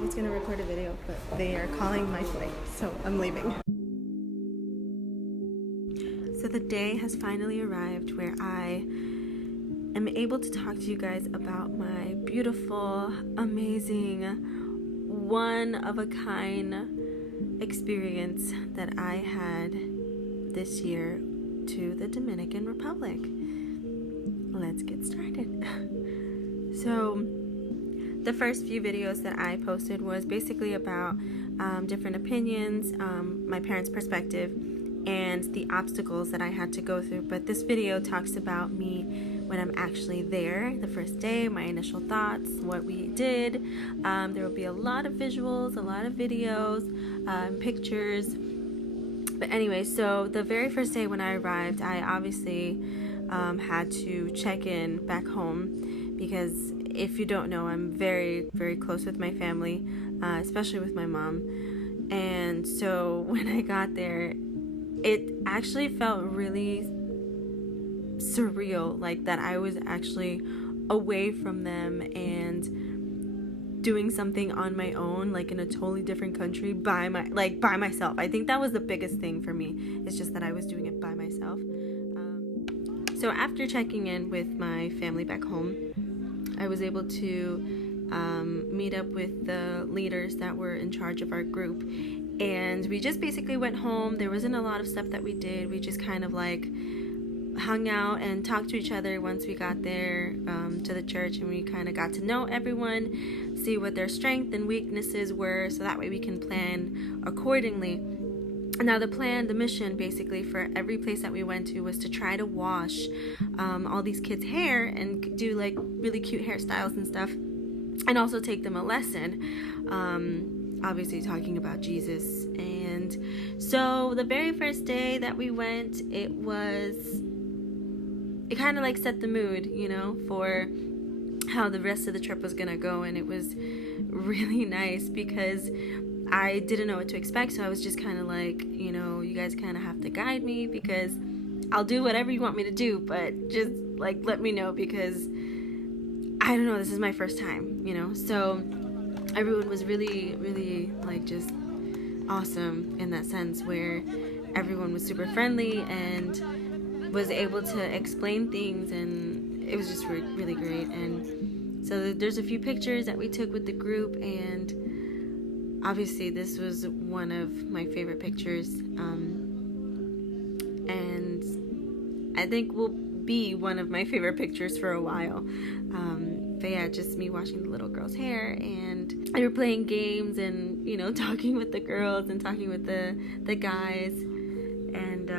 was gonna record a video, but they are calling my flight, so I'm leaving. So the day has finally arrived where I am able to talk to you guys about my beautiful, amazing, one-of-a-kind experience that I had this year to the Dominican Republic. Let's get started. So the first few videos that I posted was basically about different opinions, my parents' perspective, and the obstacles that I had to go through. But this video talks about me when I'm actually there, the first day, my initial thoughts, what we did. There will be a lot of visuals, a lot of videos, pictures. But anyway, so the very first day when I arrived, I obviously had to check in back home because if you don't know, I'm very, very close with my family, especially with my mom. And so when I got there, it actually felt really surreal, like that I was actually away from them and doing something on my own, like in a totally different country by myself. I think that was the biggest thing for me. It's just that I was doing it by myself. So after checking in with my family back home, I was able to meet up with the leaders that were in charge of our group, and we just basically went home. There wasn't a lot of stuff that we did. We just kind of like hung out and talked to each other once we got there to the church, and we kind of got to know everyone, see what their strengths and weaknesses were, so that way we can plan accordingly. Now the mission basically for every place that we went to was to try to wash all these kids' hair and do like really cute hairstyles and stuff, and also take them a lesson, obviously talking about Jesus. And so the very first day that we went, it kind of like set the mood, you know, for how the rest of the trip was gonna go. And it was really nice because I didn't know what to expect, so I was just kind of like, you know, you guys kind of have to guide me because I'll do whatever you want me to do, but just like let me know because I don't know, this is my first time, you know. So everyone was really, really like just awesome in that sense, where everyone was super friendly and was able to explain things, and it was just really great. And so there's a few pictures that we took with the group, and obviously this was one of my favorite pictures, and I think will be one of my favorite pictures for a while. But yeah, just me washing the little girl's hair, and they were playing games and, you know, talking with the girls and talking with the guys, and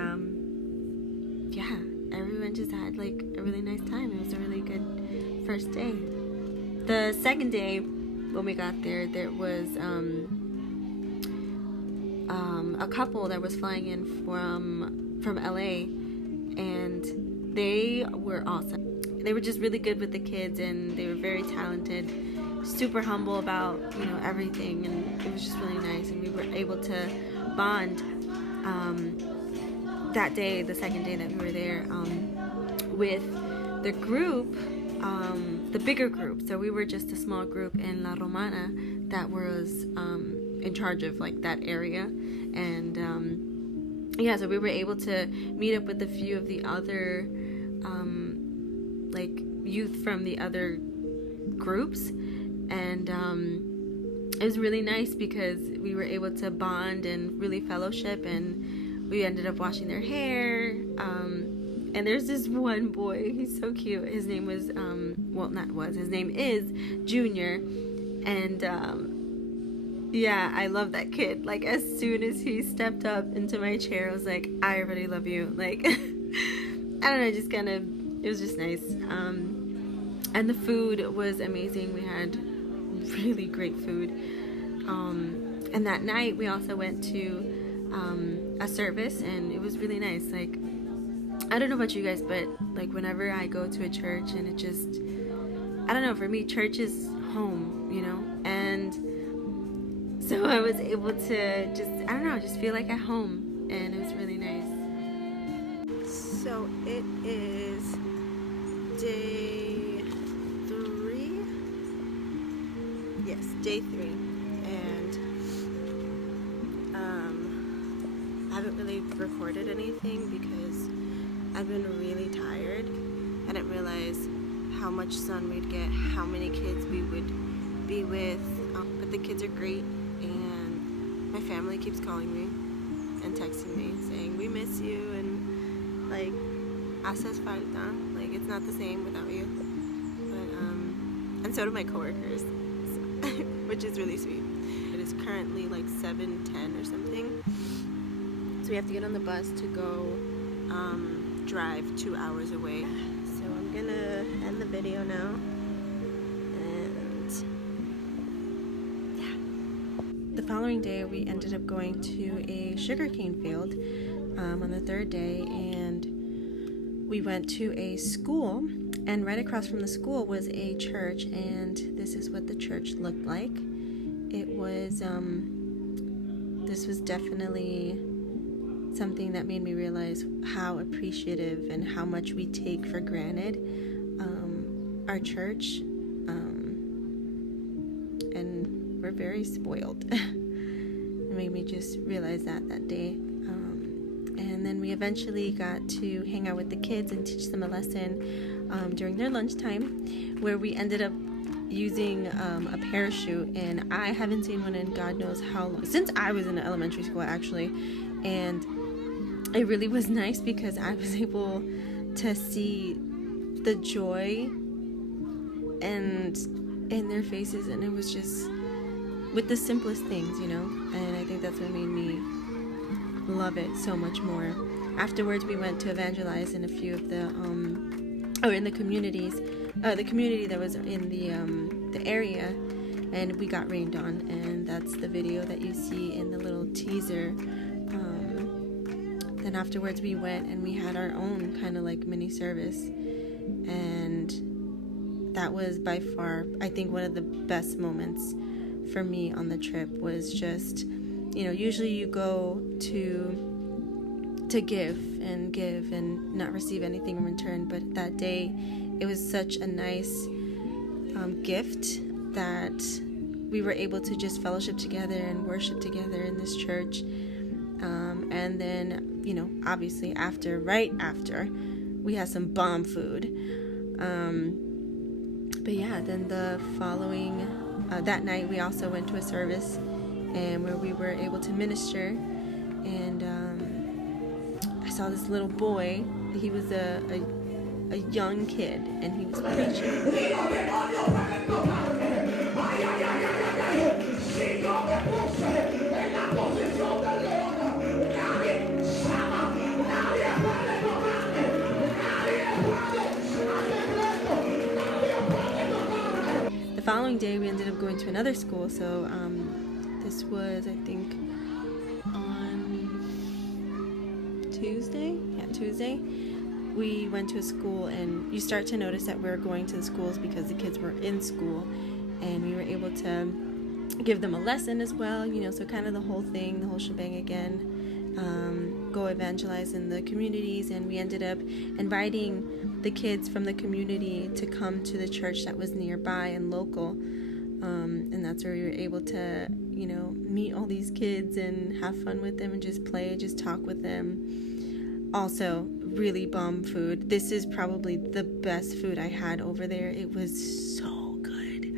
yeah, everyone just had like a really nice time. It was a really good first day. The second day when we got there, there was a couple that was flying in from LA, and they were awesome. They were just really good with the kids, and they were very talented, super humble about, you know, everything, and it was just really nice. And we were able to bond that day, the second day that we were there, with the group, the bigger group. So we were just a small group in La Romana that was in charge of like that area. And yeah, so we were able to meet up with a few of the other like youth from the other groups, and it was really nice because we were able to bond and really fellowship, and we ended up washing their hair. And there's this one boy, he's so cute. His name was his name is Junior, and yeah, I love that kid. Like, as soon as he stepped up into my chair, I was like, I really love you. Like, I don't know, it was just nice. And the food was amazing. We had really great food. And that night we also went to a service, and it was really nice. Like, I don't know about you guys, but like whenever I go to a church, and it just, I don't know, for me, church is home, you know. And so I was able to just feel like at home, and it was really nice. So it is day 3. Yes, day 3. and I haven't really recorded anything because I've been really tired. I didn't realize how much sun we'd get, how many kids we would be with, but the kids are great, and my family keeps calling me and texting me saying we miss you, and like haces falta, like it's not the same without you. But and so do my coworkers, which is really sweet. It is currently like 7:10 or something, so we have to get on the bus to go drive 2 hours away. So I'm gonna end the video now, and yeah. The following day we ended up going to a sugarcane field on the third day, and we went to a school, and right across from the school was a church, and this is what the church looked like. It was this was definitely something that made me realize how appreciative and how much we take for granted our church, and we're very spoiled. It made me just realize that day. And then we eventually got to hang out with the kids and teach them a lesson during their lunchtime, where we ended up using a parachute, and I haven't seen one in God knows how long, since I was in elementary school actually, and it really was nice because I was able to see the joy and in their faces, and it was just with the simplest things, you know, and I think that's what made me love it so much more. Afterwards we went to evangelize in a few of the in the communities, the community that was in the area, and we got rained on, and that's the video that you see in the little teaser. Then afterwards we went and we had our own kind of like mini service, and that was by far, I think, one of the best moments for me on the trip. Was just, you know, usually you go to give and not receive anything in return, but that day it was such a nice gift that we were able to just fellowship together and worship together in this church. And then, you know, obviously right after, we had some bomb food. But yeah, then the following, that night we also went to a service, and where we were able to minister, and I saw this little boy. He was a young kid, and he was preaching. The following day we ended up going to another school, so this was, I think, on Tuesday. We went to a school, and you start to notice that we're going to the schools because the kids were in school, and we were able to give them a lesson as well, you know, so kind of the whole thing, the whole shebang again. Go evangelize in the communities, and we ended up inviting the kids from the community to come to the church that was nearby and local, and that's where we were able to, you know, meet all these kids and have fun with them and just play, just talk with them. Also, really bomb food. This is probably the best food I had over there. It was so good.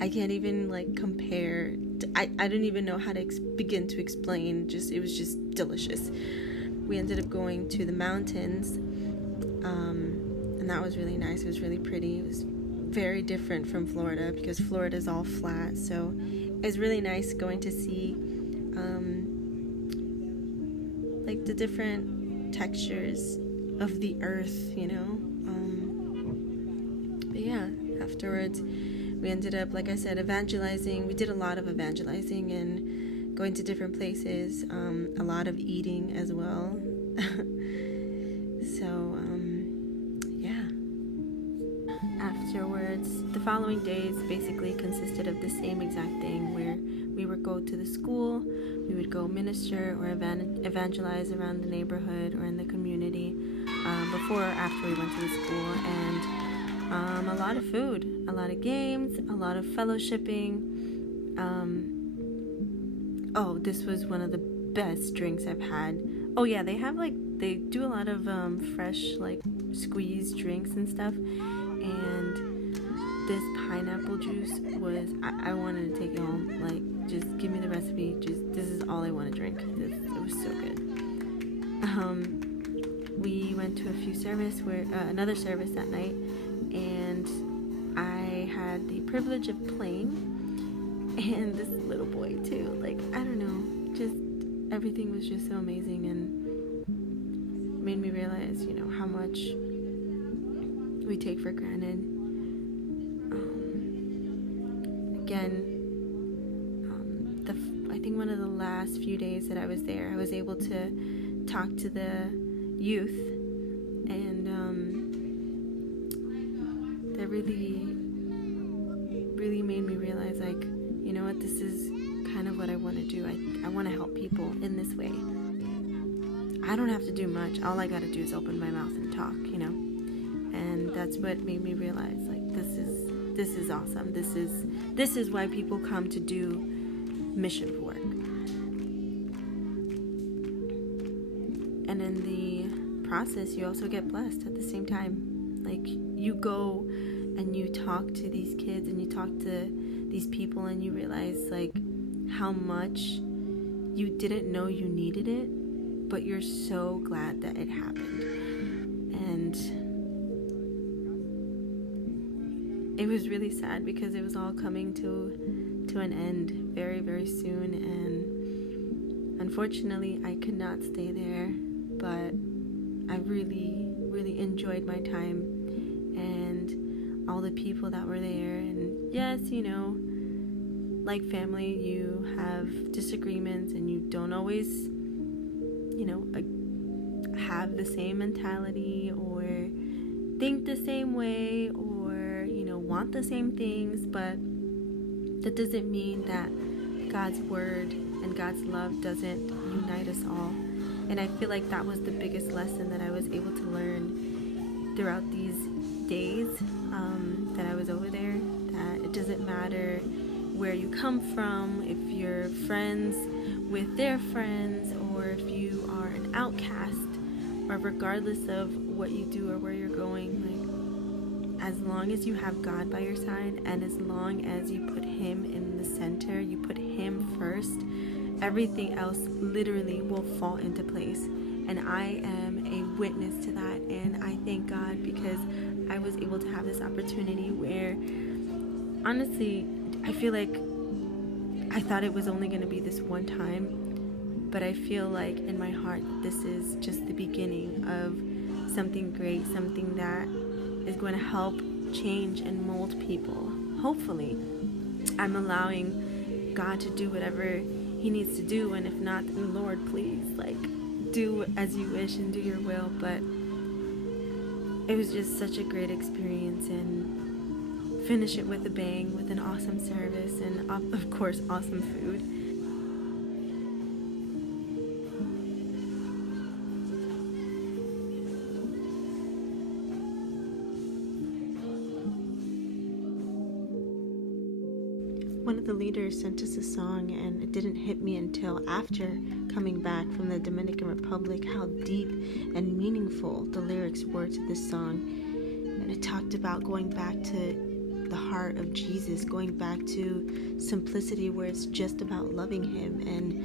I can't even like compare. I don't even know how to begin to explain. It was just delicious. We ended up going to the mountains, and that was really nice. It was really pretty. It was very different from Florida because Florida is all flat. So it was really nice going to see like the different textures of the earth, you know. But yeah, afterwards we ended up, like I said, evangelizing. We did a lot of evangelizing and going to different places, a lot of eating as well. So yeah, afterwards the following days basically consisted of the same exact thing, where we would go to the school, we would go minister or evangelize around the neighborhood or in the community, before or after we went to the school, and a lot of food, a lot of games, a lot of fellowshipping, oh, this was one of the best drinks I've had. Oh yeah, they do a lot of fresh like squeezed drinks and stuff, and this pineapple juice was, I wanted to take it home. Like, just give me the recipe. Just, this is all I want to drink. It was so good. We went to another service that night, and I had the privilege of playing, and this little boy too. Like, I don't know, just everything was just so amazing, and made me realize, how much we take for granted. I think one of the last few days that I was there, I was able to talk to the youth, and that really made me realize, like, you know what, this is kind of what I want to do. I want to help people in this way. I don't have to do much. All I got to do is open my mouth and talk, and that's what made me realize, like, this is awesome. This is why people come to do mission work. And in the process, you also get blessed at the same time. Like, you go and you talk to these kids and you talk to these people, and you realize, like, how much you didn't know you needed it, but you're so glad that it happened. And it was really sad because it was all coming to an end very, very soon, and unfortunately I could not stay there, but I really, really enjoyed my time and all the people that were there. And yes, like family, you have disagreements and you don't always, have the same mentality or think the same way or, want the same things, but that doesn't mean that God's word and God's love doesn't unite us all. And I feel like that was the biggest lesson that I was able to learn throughout these days that I was over there, that it doesn't matter where you come from, if you're friends with their friends, or if you are an outcast, or regardless of what you do or where you're going, like, as long as you have God by your side, and as long as you put Him in the center, you put Him first, everything else literally will fall into place. And I am a witness to that, and I thank God because I was able to have this opportunity where, honestly, I feel like I thought it was only going to be this one time, but I feel like in my heart this is just the beginning of something great, something that is going to help change and mold people. Hopefully, I'm allowing God to do whatever He needs to do, and if not, then Lord, please, like, do as you wish and do your will. But it was just such a great experience, and finish it with a bang, with an awesome service, and of course, awesome food. One of the leaders sent us a song, and it didn't hit me until after coming back from the Dominican Republic how deep and meaningful the lyrics were to this song. And it talked about going back to the heart of Jesus, going back to simplicity where it's just about loving Him, and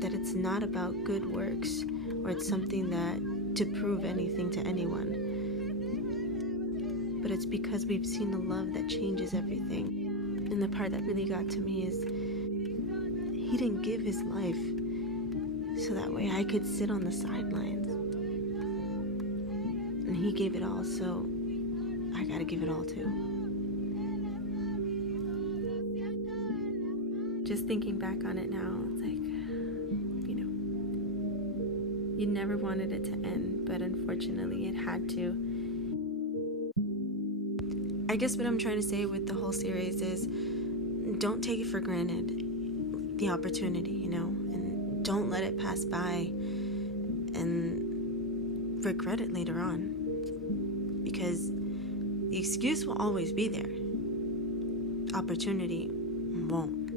that it's not about good works or it's something that to prove anything to anyone. But it's because we've seen the love that changes everything. And the part that really got to me is He didn't give His life so that way I could sit on the sidelines. And He gave it all, so I gotta give it all too. Just thinking back on it now, it's like, you never wanted it to end, but unfortunately it had to. I guess what I'm trying to say with the whole series is don't take it for granted, the opportunity, and don't let it pass by and regret it later on, because the excuse will always be there. Opportunity won't.